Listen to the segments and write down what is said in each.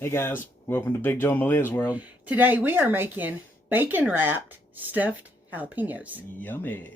Hey guys, welcome to Big Joe and Malia's world. Today we are making bacon wrapped stuffed jalapenos. Yummy.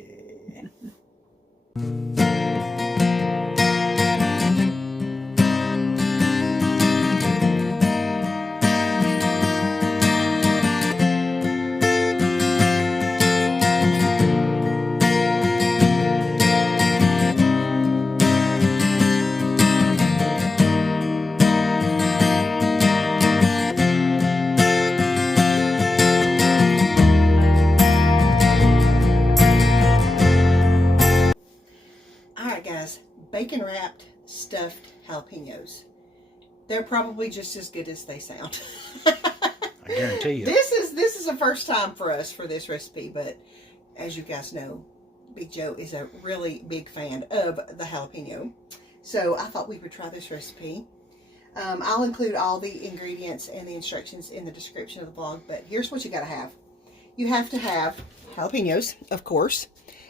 Bacon wrapped stuffed jalapenos. They're probably just as good as they sound. I guarantee you. This is a first time for us for this recipe, but as you guys know, Big Joe is a really big fan of the jalapeno. So I thought we would try this recipe. I'll include all the ingredients and the instructions in the description of the vlog, but here's what you gotta have. You have to have jalapenos, of course.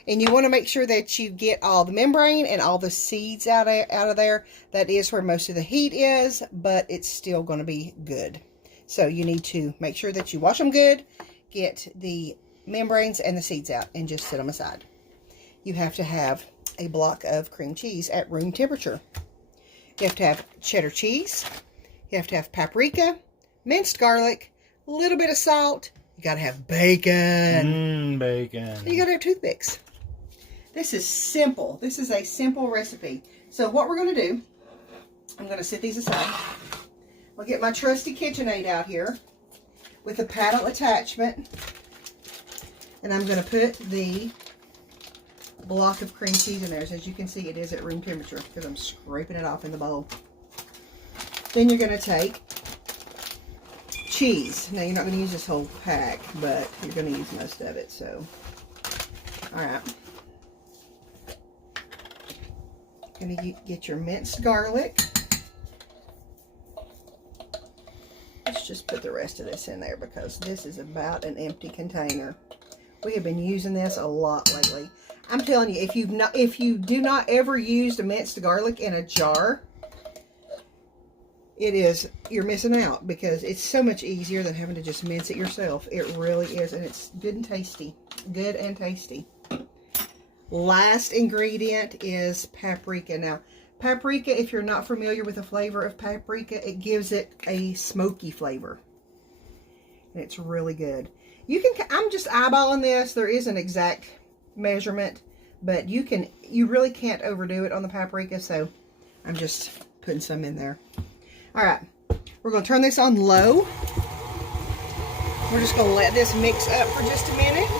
And you want to make sure that you get all the membrane and all the seeds out of there. That is where most of the heat is, but it's still going to be good. So you need to make sure that you wash them good, get the membranes and the seeds out, and just set them aside. You have to have a block of cream cheese at room temperature. You have to have cheddar cheese. You have to have paprika, minced garlic, a little bit of salt. You got to have bacon. Bacon. You got to have toothpicks. This is simple. This is a simple recipe. So what we're going to do, I'm going to set these aside. I'll get my trusty KitchenAid out here with a paddle attachment. And I'm going to put the block of cream cheese in there. So as you can see, it is at room temperature because I'm scraping it off in the bowl. Then you're going to take cheese. Now you're not going to use this whole pack, but you're going to use most of it. So, all right. Going to get your minced garlic. Let's just put the rest of this in there because this is about an empty container. We have been using this a lot lately. I'm telling you, if you do not ever use the minced garlic in a jar, you're missing out because it's so much easier than having to just mince it yourself. It really is, and it's good and tasty. Good and tasty. Last ingredient is paprika. Now, paprika, if you're not familiar with the flavor of paprika, it gives it a smoky flavor. And it's really good. I'm just eyeballing this. There is an exact measurement, but you really can't overdo it on the paprika, so I'm just putting some in there. All right, we're going to turn this on low. We're just going to let this mix up for just a minute.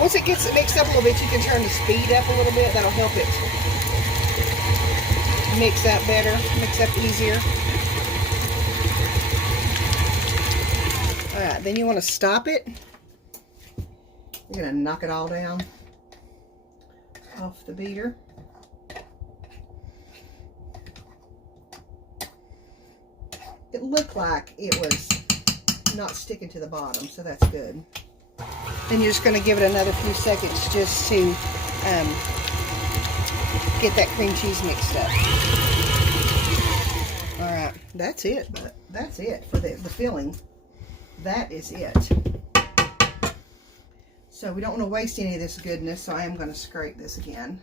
Once it gets mixed up a little bit, you can turn the speed up a little bit. That'll help it mix up better, mix up easier. All right, then you want to stop it. You're going to knock it all down off the beater. It looked like it was not sticking to the bottom, so that's good. Then you're just going to give it another few seconds just to get that cream cheese mixed up. All right, that's it. That's it for the filling. That is it. So we don't want to waste any of this goodness, so I am going to scrape this again.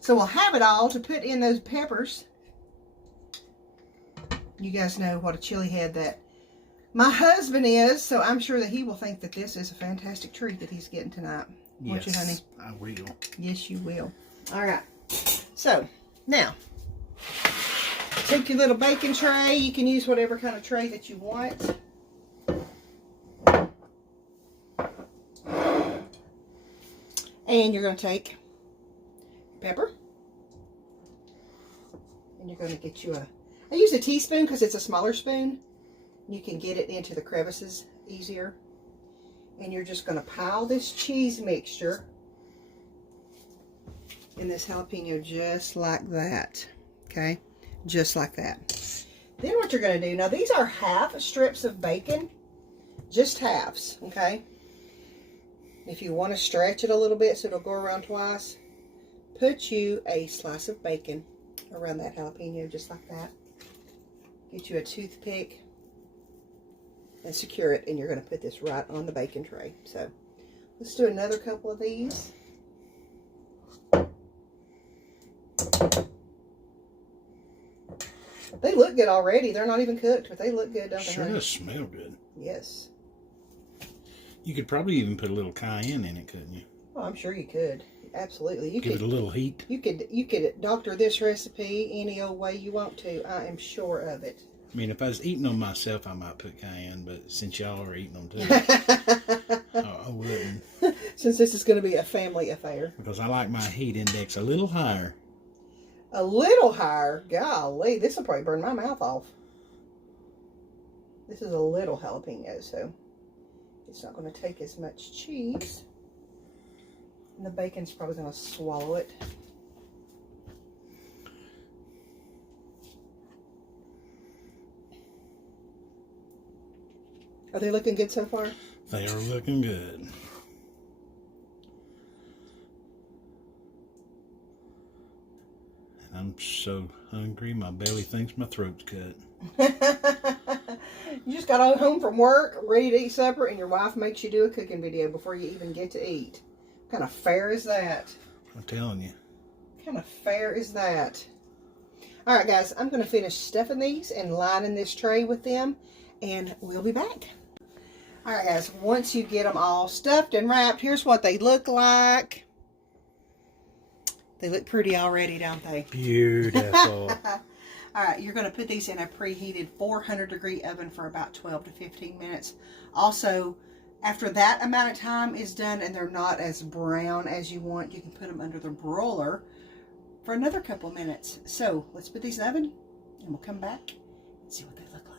So we'll have it all to put in those peppers. You guys know what a chili head that my husband is, so I'm sure that he will think that this is a fantastic treat that he's getting tonight. Won't you, honey? I will. Yes, you will. All right. So, now, take your little baking tray. You can use whatever kind of tray that you want. And you're going to take pepper. And you're going to get you I use a teaspoon because it's a smaller spoon. You can get it into the crevices easier. And you're just going to pile this cheese mixture in this jalapeno just like that. Okay? Just like that. Then what you're going to do, now these are half strips of bacon. Just halves, okay? If you want to stretch it a little bit so it'll go around twice, put you a slice of bacon around that jalapeno just like that. Get you a toothpick and secure it, and you're going to put this right on the bacon tray. So let's do another couple of these. They look good already. They're not even cooked, but they look good, don't they? Sure does smell good. Yes. You could probably even put a little cayenne in it, couldn't you? Oh, I'm sure you could. Absolutely. You Give could, it a little heat. You could doctor this recipe any old way you want to. I am sure of it. I mean, if I was eating them myself, I might put cayenne, but since y'all are eating them too, I wouldn't. Since this is going to be a family affair. Because I like my heat index a little higher. A little higher? Golly, this will probably burn my mouth off. This is a little jalapeno, so it's not going to take as much cheese. And the bacon's probably going to swallow it. Are they looking good so far? They are looking good. And I'm so hungry, my belly thinks my throat's cut. You just got home from work, ready to eat supper, and your wife makes you do a cooking video before you even get to eat. What kind of fair is that? I'm telling you. What kind of fair is that? All right, guys, I'm going to finish stuffing these and lining this tray with them, and we'll be back. All right, guys, once you get them all stuffed and wrapped, here's what they look like. They look pretty already, don't they? Beautiful. All right, you're going to put these in a preheated 400-degree oven for about 12 to 15 minutes. Also, after that amount of time is done and they're not as brown as you want, you can put them under the broiler for another couple of minutes. So, let's put these in the oven, and we'll come back and see what they look like.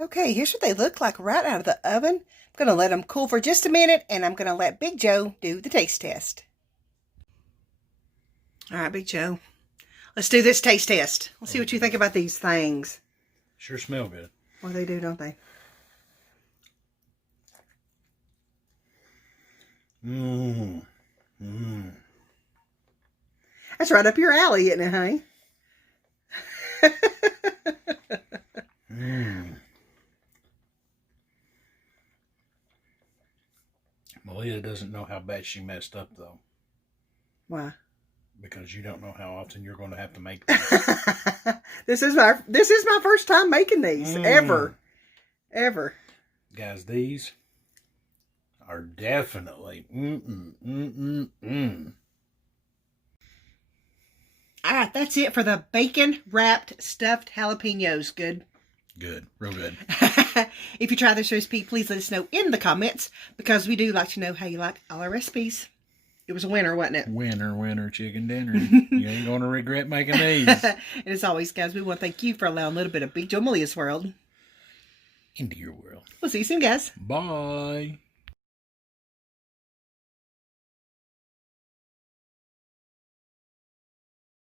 Okay, here's what they look like right out of the oven. I'm going to let them cool for just a minute, and I'm going to let Big Joe do the taste test. All right, Big Joe. Let's do this taste test. Let's see what you think about these things. Sure smell good. Well, they do, don't they? Mmm. Mmm. That's right up your alley, isn't it, honey? Mmm. Malia doesn't know how bad she messed up, though. Why? Because you don't know how often you're going to have to make them. This is my first time making these ever. Guys, these are definitely All right, that's it for the bacon wrapped stuffed jalapenos. Good. Good, real good. If you try this recipe, please let us know in the comments, because we do like to know how you like all our recipes. It was a winner, wasn't it? Winner, chicken dinner. You ain't going to regret making these. And as always, guys, we want to thank you for allowing a little bit of Big Joe Malia's world into your world. We'll see you soon, guys. Bye.